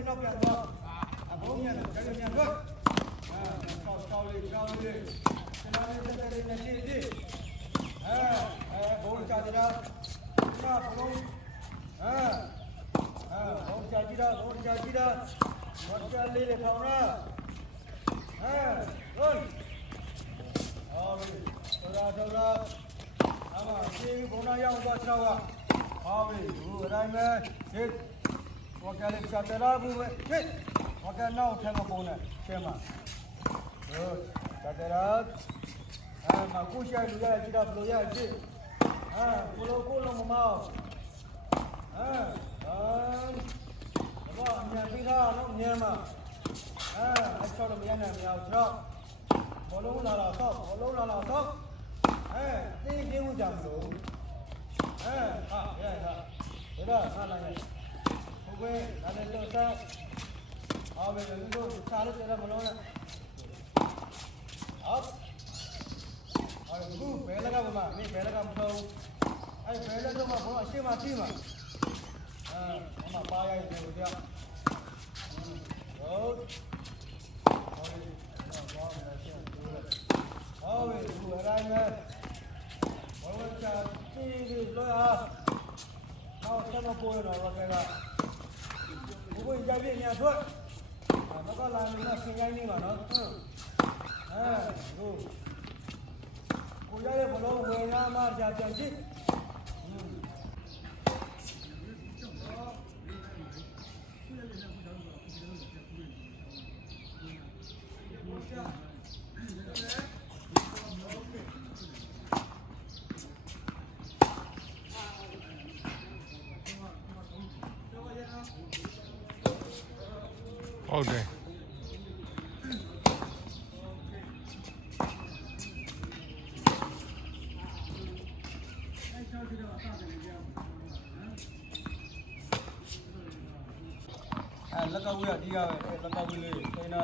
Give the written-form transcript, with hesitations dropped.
လေးတော့ပြန်တော့အဘုံညံတယ်ကြိုက်ပြန်တော့ဆောက်လေးကျွန်တော်လေးတက်တက်နဲ့ရှိသေးဘုံချကြတာဘုံဘုံချကြတာဝတ်ကြလေးလေခေါင်းလားဟုတ်အော်တော်လာအမပြေဘုံနာရောက်သွားချောက်ဟာပြီဘူးအတိုင်းပဲဟစ်ဝကလေးချတလာဘူးပဲဟစ်ဝကနောက်ထဲမှာပုံနဲ့ရှင်းမှာဟုတ်ချတလာမကူရှာလူရကြည့်တော့ဘလို့ရကြည့်ကိုလိုမမောဘာအမြန်ပြီးသားတော့မြန်မှာအချောတော့မရနိုင်မရဘူးတော့ဘောလုံးလာတော့တင်းပြင်းမှုကြမလို့ရဲဒါဟာလာနေဘယ်နားလည်းတော့အားပဲလူတို့စားလို့တယ်မလို့နဲ့အခုဘယ်လက်ကမမဘယ်လက်ကမဆုံးဘယ်လက်တော့မှဘောအရှိမထိမှာမပါရရင်တို့ကြောက်ဟုတ်ဘူးအတိုင်းပဲဘောလုံးချပြီးလို့ရနောက်ဆက်မပေါ်တော့တော့ကဘုရားကြပြည့်ညာထွက်မကလာနေတော့ဆင်းရိုင်းနေမှာနော်ဟုတ်ကိုရရဲ့ဘလုံးဝင်ရမှကြာပြန်ကြည့်ဟုတ်တယ်လက်ကဝေးအဒီရပဲလက်ကဝေးလေးစိန်းနာ